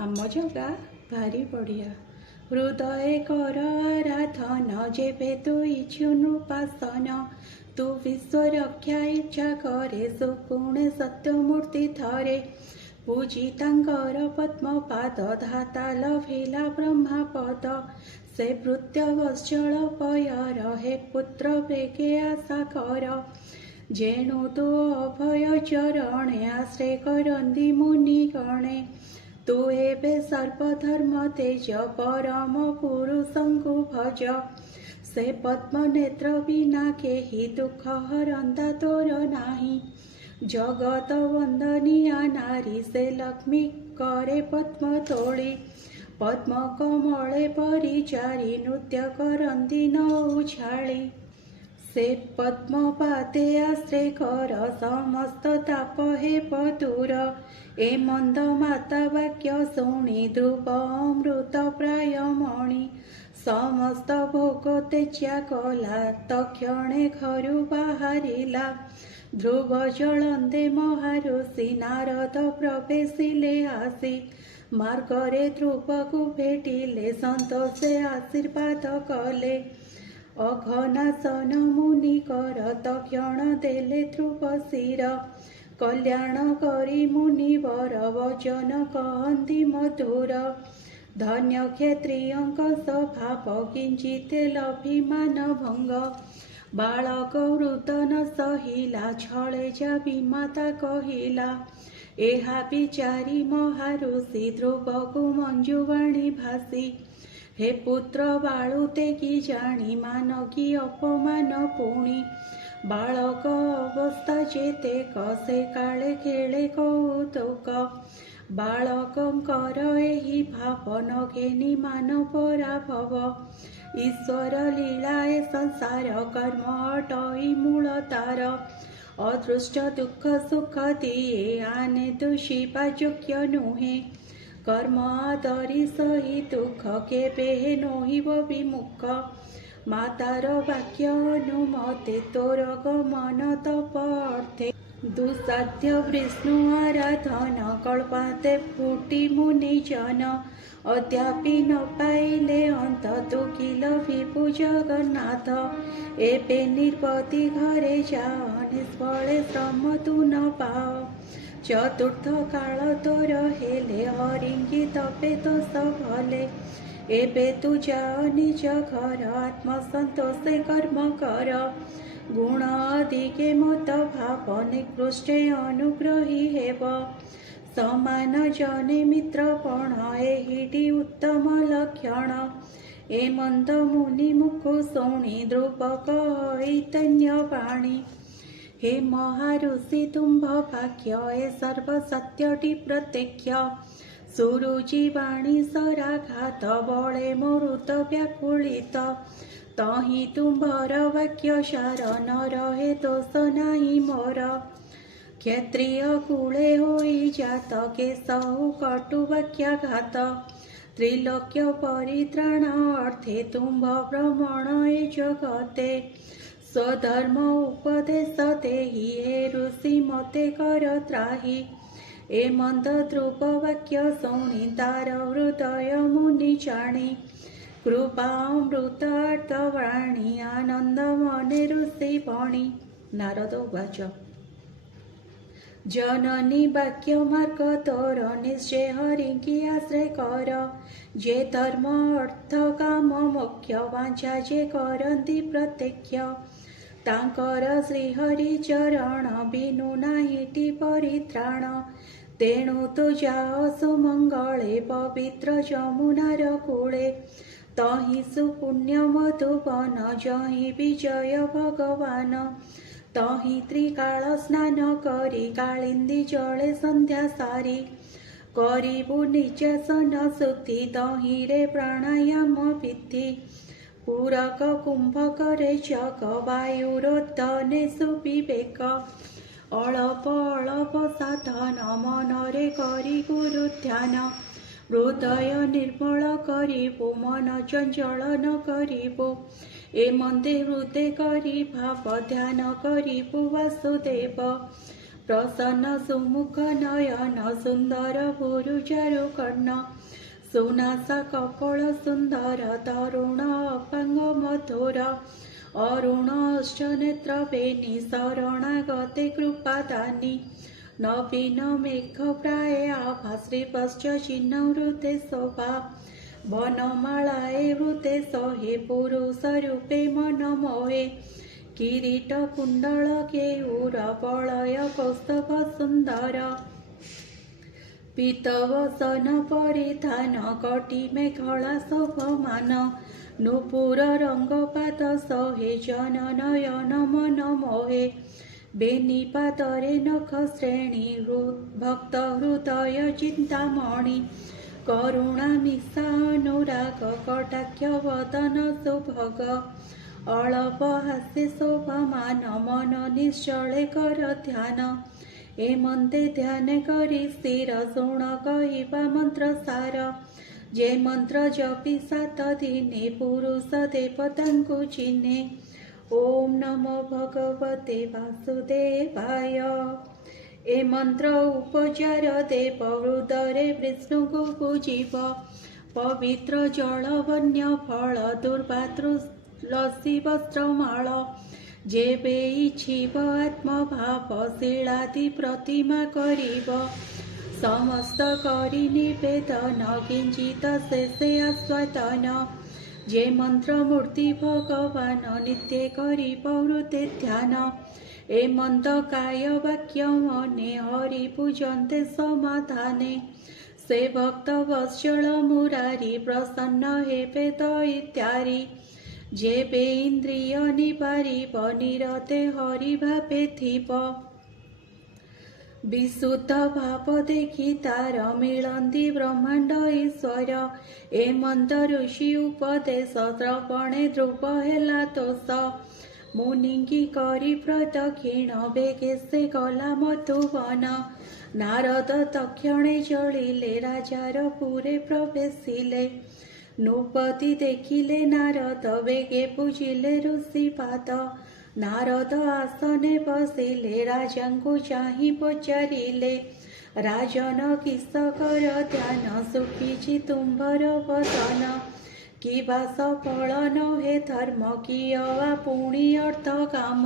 आम जगा भारी बढ़िया हृदय कर आराधन जेबे तु इच्छु नृपासन तू विश्व रक्षा इच्छा करे सुपुणे सत्यमूर्ति थरे पूजी तांकर पद्मपाद धाता लभिला ब्रह्मापद से भृत्य वत्सल पय रहे पुत्र बेगे आशा कर जेणु तो अभय चरणे आश्रय करंदी मुनि गणे तू एबे सर्वधर्म तेज परम पुरुषंकु भज से पद्म नेत्र बिना केहि दुख हरंदा तोर नाही जगत वंदनिया नारी से लक्ष्मी करे पद्म तोड़ी पद्म कमले परिचारी नृत्य करंदी न उछाली से पद्म पाते आश्रय कर समस्त ताप हे पदूर ए मंद माता वाक्य शुणी ध्रुव अमृत प्राय मणि समस्त भोग त्याग कला तक्षणे घरु बाहरिला ध्रुव जलंदे महाऋषि नारद प्रवेशिले आसी मार्गरे ध्रुव को भेटिले संतोषे आशीर्वाद कले अघनासन मुनि कर तक्षण देले ध्रुव शिर कल्याण करी मुनि वर वचन कहंती मधुर धन्य क्षत्रियंक स्वभाव किंचिते लभिमान भंग बालक वृतन सहिला छळे जा विमाता कहिला एहा विचारी महाऋषि ध्रुवକୁ मंजुवाणी भासी हे पुत्र बाळुते की जाणी मान की अपमान पुणी बालक अवस्था जेते कसे काळे खेळे कौतुक बालकंकर एही भाव नघेनी मान पराभव ईश्वर लीलाए संसार कर्म अटई मूल तार अदृष्ट दुख सुख दिए आने दुषिबा योग्य नुहे कर्म आदरी सही दुख केबे नोहिब विमुख मातार वाक्य अनुमते तोर गमन तप अर्थे दुसाध्य विष्णु आराधन कल्पाते फुटी मुनि जन अद्यापि न पाइले अंत दुखिल विभु जगन्नाथ एबे निर्पति घरे जाओ निष्फले श्रम तू न पाओ चतुर्थ काल तोर हेले हरिंगी तपे तो भले एबे तू जा निज घर आत्मसंतोषे कर्म कर गुण अधिके मत भाव निकृष्टे अनुग्रही हेब समान जने मित्रपण एहिटी उत्तम लक्षण ए मंद मुनि मुख शुणी ध्रुव कैतन्य वाणी हे महाऋषि तुम्भ भाग्य ए सर्व सत्यटी प्रत्यक्ष सुरुचि वाणी सराघात बळे मरुत व्याकुलित तहि तुम्भर वाक्य सार न रहे दोष नाही मोर क्षत्रिय कुले होई जात केशहु कटु वाक्याघात त्रिलोक्य परित्राण अर्थे तुम्भ भ्रमण ए जगते स्वधर्म उपदेश देहि हे ऋषि मते कर त्राहि ए मंद ध्रुव वाक्य शुणी तार हृदय मुनि जाणी कृपामृतार्थवाणी आनंद मने ऋषि भणी नारद उवाच जननी वाक्य मार्ग तोर निश्चय हरिंकी आश्रय कर जे धर्म अर्थ काम मोक्ष वांछा जे करंती प्रत्यक्ष तांकर श्रीहरि चरण बिनु नाहिटी परित्राण तेणु तु जाओ सुमंगले पवित्र जमुनार कूले तहि सुपुण्य मधुबन जहि विजय भगवान तहि त्रिकाल स्नान करी कालिंदी जले संध्या सारी करिबु निजासन शुद्धि तहिरे प्राणायाम विधि पूरक कुंभकरे जग वायुरोद्धने सुविवेक अळप अळप साधन मनरे करी गुरु ध्यान हृदय निर्मल करिबु मन चंचल न करिबु ए मंदे हृदय करी भाव ध्यान करिबु वासुदेव प्रसन्न सुमुख नयन सुंदर भुरु चारु कर्ण सुनासा कपोल सुंदर तरुण अपांग मधुर अरुण अष्टनेत्र बेनी शरणागते कृपादानी नवीन मेघ प्राय आभा श्रीपश्च चिन्हवृते शोभा वनमालाए वृते सहे पुरुष रूपे मन मोहे किरीट कुंडल केयूर बलय कौस्तभ सुंदर पीतवसन परिधान कटी मेघला शोभमान नूपुर रंगपात सहे जन नयन मन मोहे बेनिपातरे नख श्रेणी भक्त हृदय चिंतामणि करुणा मिशा अनुराग कटाक्ष वदन सुभग अळप हास्ये शोभमान मन निश्चले कर ध्यान एमंते ध्यान करी स्थिर शुण कहिबा मंत्र सार जे मंत्र जपी सात दिने पुरुष देवतांकु चिन्हे ओम नमो भगवते वासुदेवाय ए मंत्र उपचार देव हृदय विष्णु को पूजिब पवित्र जल वन्य फल दुर्वातृ लसी वस्त्रमाल जेबे इच्छिब आत्मभाव शिलादि प्रतिमा करिब समस्त करी निवेदन किंचित शेषे आस्वादन जे मंत्र मूर्ति भगवान नित्य करी पौरुते ध्यान ए मंद काय वाक्य मने हरि पूजन्ते समाधाने से भक्त वत्सल मुरारी प्रसन्न हेबे इत्यादि जेबे इंद्रिय निपारिब निरते हरि भावे थिब विशुद्ध भाव देखि तार मिलंदी ब्रह्मांड ईश्वर ए मंद ऋषि उपदेश श्रवणे ध्रुव हेला दोष मुनिंगी करी प्रदक्षिण बेगे से गला मधुवन नारद तक्षणे चलिले राजार पुरे प्रवेशिले नृपति देखिले नारद बेगे पूजिले ऋषिपाद नारद आसने बसिले राजांकु चाहि पचारिले राजन किस कर ध्यान सुखीची तुम्भर वदन कि बास फल नहे धर्म कि पुणी अर्थ काम।